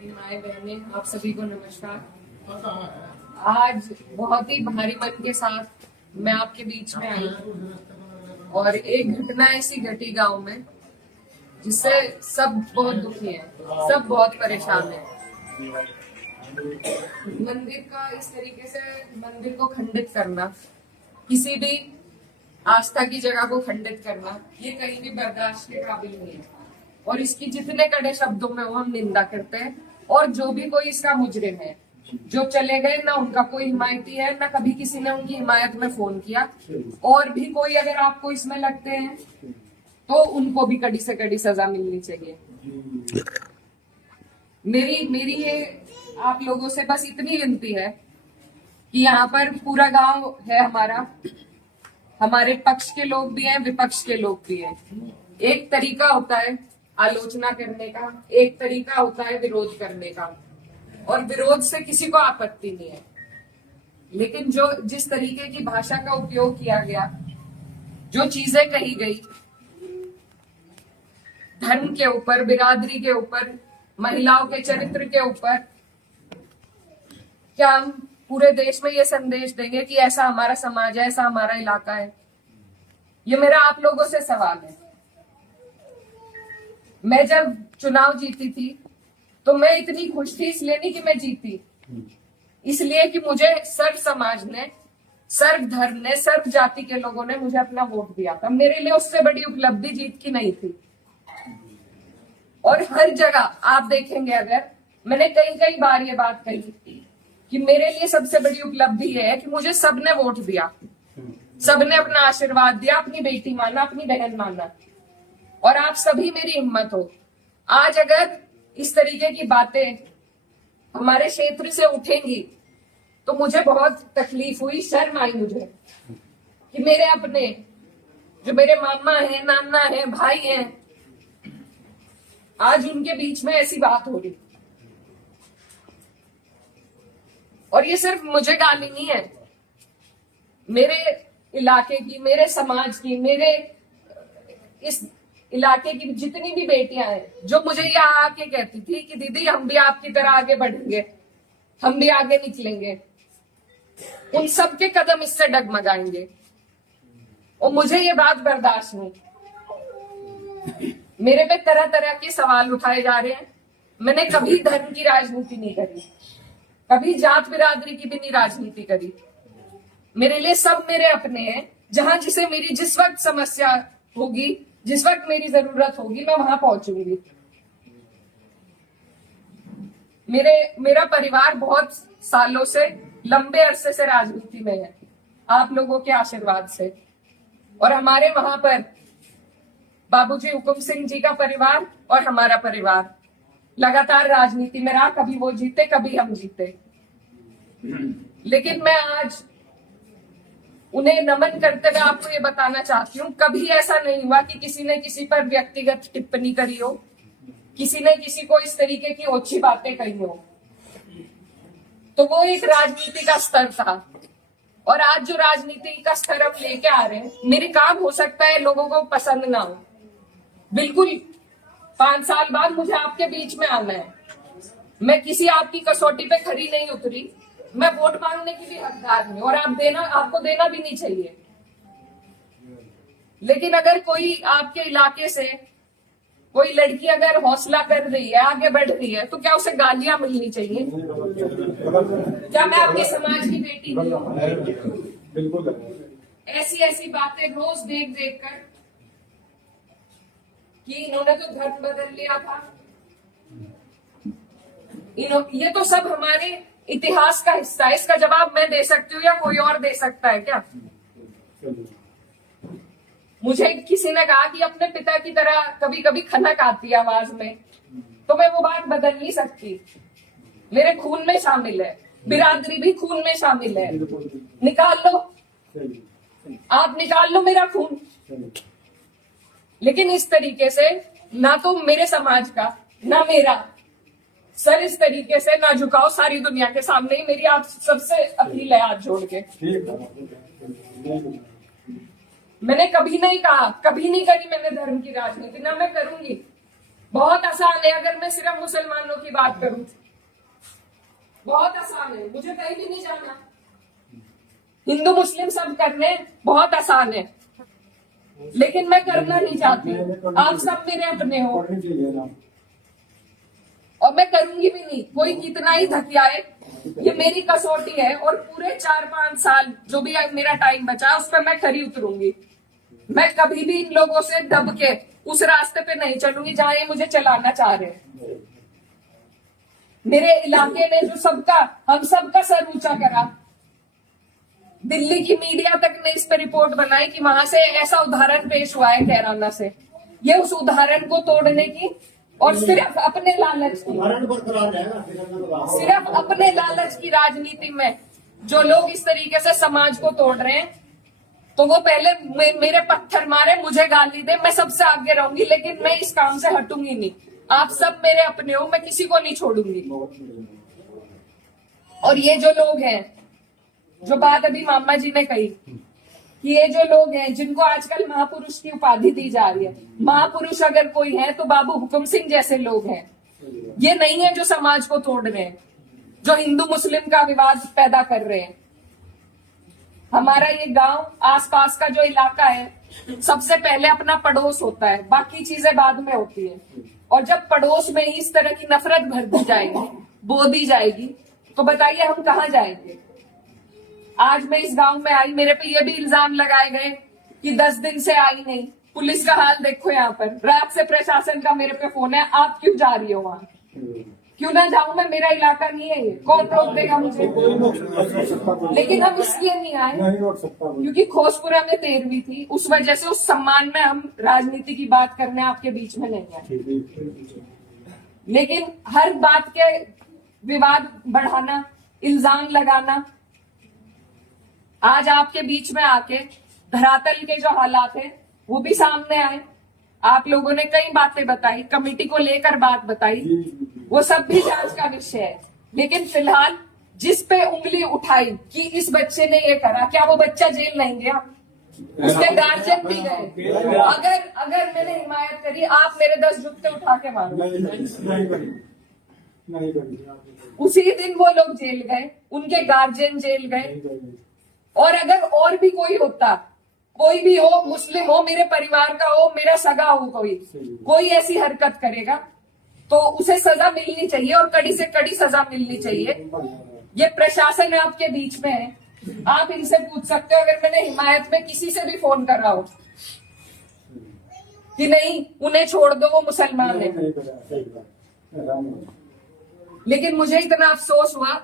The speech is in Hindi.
मेरी माए बहने, आप सभी को नमस्कार। आज बहुत ही भारी मन के साथ मैं आपके बीच में आई और एक घटना ऐसी घटी गांव में जिससे सब बहुत दुखी हैं, सब बहुत परेशान हैं। मंदिर का इस तरीके से मंदिर को खंडित करना, किसी भी आस्था की जगह को खंडित करना, ये कहीं भी बर्दाश्त के काबिल नहीं है और इसकी जितने कड़े शब्दों में वो हम निंदा करते हैं। और जो भी कोई इसका मुजरिम है, जो चले गए, ना उनका कोई हिमायती है, ना कभी किसी ने उनकी हिमायत में फोन किया। और भी कोई अगर आपको इसमें लगते हैं तो उनको भी कड़ी से कड़ी सजा मिलनी चाहिए। मेरी ये आप लोगों से बस इतनी विनती है कि यहाँ पर पूरा गांव है हमारा, हमारे पक्ष के लोग भी हैं, विपक्ष के लोग भी हैं। एक तरीका होता है आलोचना करने का, एक तरीका होता है विरोध करने का, और विरोध से किसी को आपत्ति नहीं है। लेकिन जो जिस तरीके की भाषा का उपयोग किया गया, जो चीजें कही गई धर्म के ऊपर, बिरादरी के ऊपर, महिलाओं के चरित्र के ऊपर, क्या हम पूरे देश में ये संदेश देंगे कि ऐसा हमारा समाज है, ऐसा हमारा इलाका है? ये मेरा आप लोगों से सवाल है। मैं जब चुनाव जीती थी तो मैं इतनी खुश थी, इसलिए नहीं कि मैं जीती, इसलिए कि मुझे सर्व समाज ने, सर्व धर्म ने, सर्व जाति के लोगों ने मुझे अपना वोट दिया था। मेरे लिए उससे बड़ी उपलब्धि जीत की नहीं थी। और हर जगह आप देखेंगे, अगर मैंने कई कई बार ये बात कही कि मेरे लिए सबसे बड़ी उपलब्धि ये है कि मुझे सबने वोट दिया, सबने अपना आशीर्वाद दिया, अपनी बेटी माना, अपनी बहन माना, और आप सभी मेरी हिम्मत हो। आज अगर इस तरीके की बातें हमारे क्षेत्र से उठेंगी तो मुझे बहुत तकलीफ हुई, शर्म आई मुझे कि मेरे अपने, जो मेरे मामा हैं, नाना हैं, भाई हैं, आज उनके बीच में ऐसी बात हो रही। और ये सिर्फ मुझे गाली नहीं है, मेरे इलाके की, मेरे समाज की, मेरे इस इलाके की जितनी भी बेटियां हैं, जो मुझे यहाँ आके कहती थी कि दीदी हम भी आपकी तरह आगे बढ़ेंगे, हम भी आगे निकलेंगे, उन सब के कदम इससे डगमगाएंगे। और मुझे ये बात बर्दाश्त नहीं। मेरे पे तरह तरह के सवाल उठाए जा रहे हैं। मैंने कभी धर्म की राजनीति नहीं करी, कभी जात बिरादरी की भी नहीं राजनीति करी। मेरे लिए सब मेरे अपने हैं। जहां जिसे मेरी जिस वक्त समस्या होगी, जिस वक्त मेरी जरूरत होगी, मैं वहां पहुंचूंगी। मेरा परिवार बहुत सालों से, लंबे अरसे से राजनीति में है, आप लोगों के आशीर्वाद से। और हमारे वहां पर बाबूजी हुकुम सिंह जी का परिवार और हमारा परिवार लगातार राजनीति में रहा। कभी वो जीते, कभी हम जीते। लेकिन मैं आज उन्हें नमन करते हुए आपको ये बताना चाहती हूँ, कभी ऐसा नहीं हुआ कि किसी ने किसी पर व्यक्तिगत टिप्पणी करी हो, किसी ने किसी को इस तरीके की ओछी बातें कही हो। तो वो एक राजनीति का स्तर था। और आज जो राजनीति का स्तर हम लेके आ रहे हैं, मेरे काम हो सकता है लोगों को पसंद ना हो, बिल्कुल 5 साल बाद मुझे आपके बीच में आना है। मैं किसी आपकी कसौटी पे खरी नहीं उतरी, मैं वोट मांगने की भी हकदार हूं, और आपको देना भी नहीं चाहिए। लेकिन अगर कोई आपके इलाके से कोई लड़की अगर हौसला कर रही है, आगे बढ़ रही है, तो क्या उसे गालियां मिलनी चाहिए? क्या मैं आपके समाज की बेटी नहीं हूं? ऐसी ऐसी बातें रोज देख देख कर कि इन्होंने तो धर्म बदल लिया था, ये तो सब हमारे इतिहास का हिस्सा है। इसका जवाब मैं दे सकती हूँ या कोई और दे सकता है क्या? मुझे किसी ने कहा कि अपने पिता की तरह कभी कभी खनक आती है आवाज में, तो मैं वो बात बदल नहीं सकती। मेरे खून में शामिल है, बिरादरी भी खून में शामिल है। निकाल लो, आप निकाल लो मेरा खून। लेकिन इस तरीके से ना तो मेरे समाज का, ना मेरा सर इस तरीके से ना झुकाओ सारी दुनिया के सामने ही। मेरी आप सबसे अपील है हाथ जोड़ के। मैंने कभी नहीं कहा, कभी नहीं करी मैंने धर्म की राजनीति, ना मैं करूंगी। बहुत आसान है अगर मैं सिर्फ मुसलमानों की बात करूं, बहुत आसान है, मुझे कहीं भी नहीं जाना। हिंदू मुस्लिम सब करने बहुत आसान है, लेकिन मैं करना नहीं चाहती। आप सब मेरे अपने हो और मैं करूंगी भी नहीं। कोई कितना ही धकियाए, ये मेरी कसौटी है और पूरे 4-5 साल जो भी मेरा टाइम बचा है उस पर मैं खरी उतरूंगी। मैं कभी भी इन लोगों से दब के उस रास्ते पे नहीं चलूंगी जहां ये मुझे चलाना चाह रहे हैं। मेरे इलाके ने जो हम सबका सर ऊंचा करा, दिल्ली की मीडिया तक ने इस पर रिपोर्ट बनाई कि वहां से ऐसा उदाहरण पेश हुआ है कैराना से। ये उस उदाहरण को तोड़ने की और सिर्फ अपने लालच की, सिर्फ अपने लालच की राजनीति में जो लोग इस तरीके से समाज को तोड़ रहे हैं, तो वो पहले मेरे पत्थर मारे, मुझे गाली दे, मैं सबसे आगे रहूंगी, लेकिन मैं इस काम से हटूंगी नहीं। आप सब मेरे अपने हो, मैं किसी को नहीं छोड़ूंगी। और ये जो लोग हैं, जो बात अभी मामा जी ने कही कि ये जो लोग हैं जिनको आजकल महापुरुष की उपाधि दी जा रही है, महापुरुष अगर कोई है तो बाबू हुक्म सिंह जैसे लोग हैं। ये नहीं है जो समाज को तोड़ रहे हैं, जो हिंदू मुस्लिम का विवाद पैदा कर रहे हैं। हमारा ये गांव, आसपास का जो इलाका है, सबसे पहले अपना पड़ोस होता है, बाकी चीजें बाद में होती है। और जब पड़ोस में इस तरह की नफरत भर दी जाएगी, बो दी जाएगी, तो बताइए हम कहाँ जाएंगे। आज मैं इस गांव में आई, मेरे पे ये भी इल्जाम लगाए गए कि 10 दिन से आई नहीं। पुलिस का हाल देखो यहाँ पर, रात से प्रशासन का मेरे पे फोन है, आप क्यों जा रही हो वहां? क्यों ना जाऊं मैं? मेरा इलाका नहीं है ये, कौन रोक देगा मुझे? लेकिन हम इसलिए नहीं आए क्योंकि खोसपुरा में 13वीं थी, उस वजह से उस सम्मान में हम राजनीति की बात करने आपके बीच में नहीं आए। लेकिन हर बात के विवाद बढ़ाना, इल्जाम लगाना, आज आपके बीच में आके धरातल के जो हालात है वो भी सामने आए। आप लोगों ने कई बातें बताई, कमेटी को लेकर बात बताई, वो सब भी जांच का विषय है। लेकिन फिलहाल जिस पे उंगली उठाई कि इस बच्चे ने ये करा, क्या वो बच्चा जेल नहीं गया? उसके गार्जियन भी गए। अगर मैंने हिमायत करी, आप मेरे 10 जुत्ते उठा के मारो। उसी दिन वो लोग जेल गए, उनके गार्जियन जेल गए। और अगर और भी कोई होता, कोई भी हो, मुस्लिम हो, मेरे परिवार का हो, मेरा सगा हो, कोई ऐसी हरकत करेगा तो उसे सजा मिलनी चाहिए और कड़ी से कड़ी सजा मिलनी चाहिए। ये प्रशासन आपके बीच में है, आप इनसे पूछ सकते हो। अगर मैंने हिमायत में किसी से भी फोन करा हो कि नहीं उन्हें छोड़ दो, वो मुसलमान है, लेकिन मुझे इतना अफसोस हुआ